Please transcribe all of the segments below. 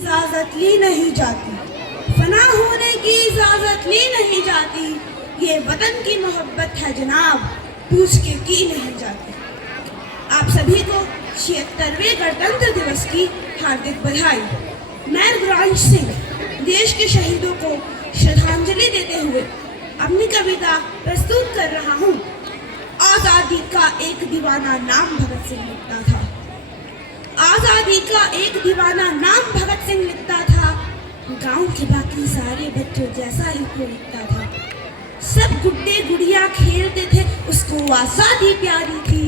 इजाजत ली नहीं जाती, फना होने की इजाजत ली नहीं जाती। ये वतन की मोहब्बत है जनाब, पूछ के की नहीं जाती। आप सभी को 76वें गणतंत्र दिवस की हार्दिक बधाई। मैं गुरांश सिंह देश के शहीदों को श्रद्धांजलि देते हुए अपनी कविता प्रस्तुत कर रहा हूँ। आजादी का एक दीवाना नाम भगत सिंह लिखता था। आजादी का एक दीवाना नाम भगत सिंह लिखता था। गांव के बाकी सारे बच्चों जैसा ही को लिखता था। सब गुड्डे गुड़िया खेलते थे, उसको आजादी प्यारी थी।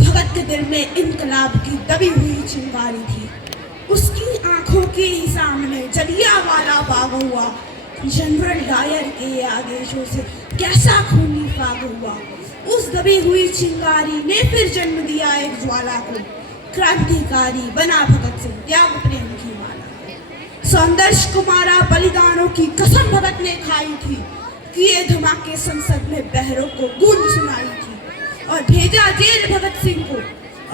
भगत के दिल में इनकलाब की दबी हुई चिंगारी थी। उसकी आंखों के ही सामने जलियांवाला बाग हुआ। जनरल डायर के आदेशों से कैसा खूनी फाग हुआ। उस दबी हुई चिंगारी ने फिर जन्म दिया एक ज्वाला को। क्रांतिकारी बना भगत सिंह, त्याग प्रेम की माला। सौंदर्य कुमारा बलिदानों की कसम भगत ने खाई थी। किए धमाके संसद में बहरों को गूंज सुनाई थी। और भेजा जेल भगत सिंह को,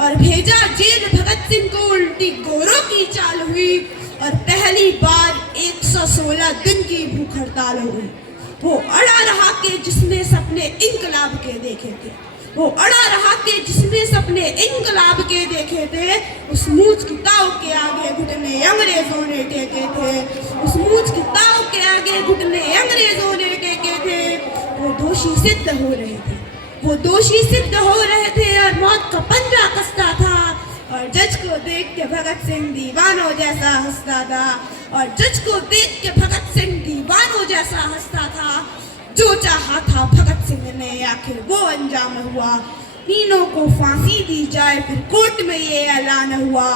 और भेजा जेल भगत सिंह को। उल्टी गोरों की चाल हुई और पहली बार 116 दिन की भूख हड़ताल हुई। वो अड़ा रहा कि जिसने सपने इनकलाब के देखे थे। वो अड़ा रहा कि जिसने सपने इनकलाब के देखे थे। उस मूंछ की ताव के आगे घुटने अंग्रेजों ने टेके थे। उस मूंछ की ताव के आगे घुटने अंग्रेजों ने टेके थे। वो दोषी सिद्ध हो रहे थे, वो दोषी सिद्ध हो रहे थे और मौत का पंजा कसता था। और जज को देख के भगत सिंह दीवानों जैसा हंसता था। और जज को देख के भगत सिंह दीवानों जैसा हंसता था। जो चाहा था भगत सिंह ने आखिर वो अंजाम हुआ। तीनों को फांसी दी जाए फिर कोर्ट में ये ऐलान हुआ।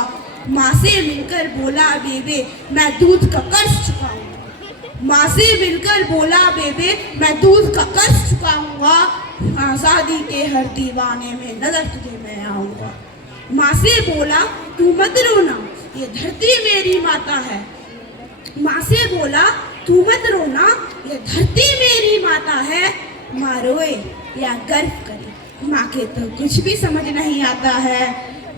माँ से मिलकर बोला बेबे मैं दूध का कर्ज चुकाऊंगा। माँ से मिलकर बोला बेबे मैं दूध का कर्ज चुकाऊंगा। आजादी के हर दीवाने में नजर तुझे मैं आऊंगा। माँ से बोला तू मत रोना, ये धरती मेरी माता है। माँ से बोला तू मत रोना, ये धरती मेरी माता है। माँ रोए या गर्व करे, माँ के तो कुछ भी समझ नहीं आता है।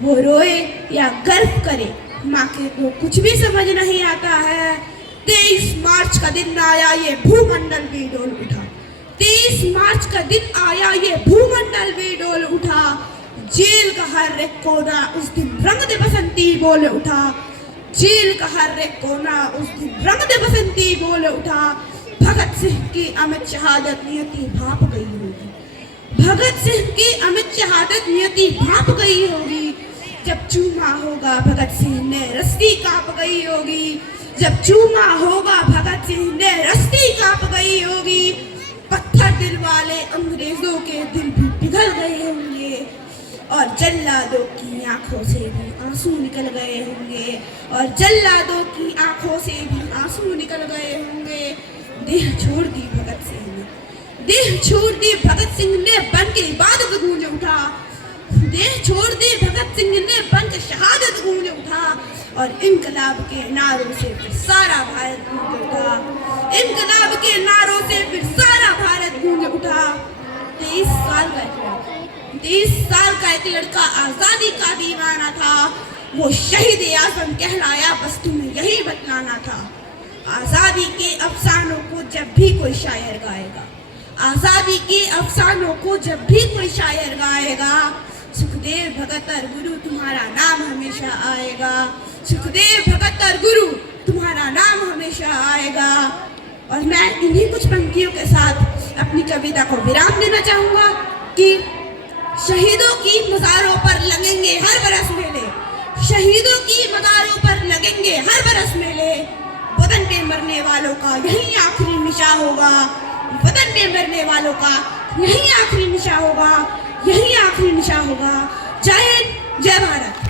वो रोए या गर्व करे, माँ के तो कुछ भी समझ नहीं आता है। 23 मार्च का दिन आया ये भूमंडल भी डोल उठा। 23 मार्च का दिन आया ये भूमंडल भी डोल उठा। जेल का हर एक कोना उस दिन रंग दे बसंती बोल उठा। जेल का हर एक कोना उस दिन रंग दे बसंती बोल उठा। भगत सिंह की अमित शहादत नियति भाप गई होगी। भगत सिंह की अमित शहादत नियति भाप गई होगी। जब चूमा होगा भगत सिंह ने रस्सी कांप गई होगी। जब चूमा होगा भगत सिंह ने रस्सी कांप गई होगी। पत्थर दिल वाले अंग्रेजों के दिल भी पिघल गए होंगे। और जल्लादों की आंखों से भी आंसू निकल गए होंगे। और जल्लादों की आंखों से भी आंसू निकल गए होंगे। देह छोड़ दी भगत सिंह ने, देह छोड़ दी भगत सिंह ने बन के इबादत गूंज उठा। देह छोड़ दी भगत सिंह ने बन के शहादत गूंज उठा। और इनकलाब के नारों से फिर सारा भारत गूंज उठा। इनकलाब के नारों से फिर सारा भारत गूंज उठा। 23 साल का एक लड़का आजादी का दीवाना था। वो शहीद आजम कहलाया, बस तुम्हें यही बतलाना था। आजादी के अफसानों को जब भी कोई शायर गाएगा, आजादी के अफसानों को जब भी कोई शायर गाएगा, सुखदेव भगत और गुरु तुम्हारा नाम हमेशा आएगा। सुखदेव भगत और गुरु तुम्हारा नाम हमेशा आएगा। और मैं इन्हीं कुछ पंक्तियों के साथ अपनी कविता को विराम देना चाहूंगा कि शहीदों की मज़ारों पर लगेंगे हर बरस मेले। शहीदों की मज़ारों पर लगेंगे हर बरस मेले। वतन पे मरने वालों का यही आखिरी निशा होगा। वतन पे मरने वालों का यही आखिरी निशा होगा। यही आखिरी निशा होगा। जय हिंद, जय भारत।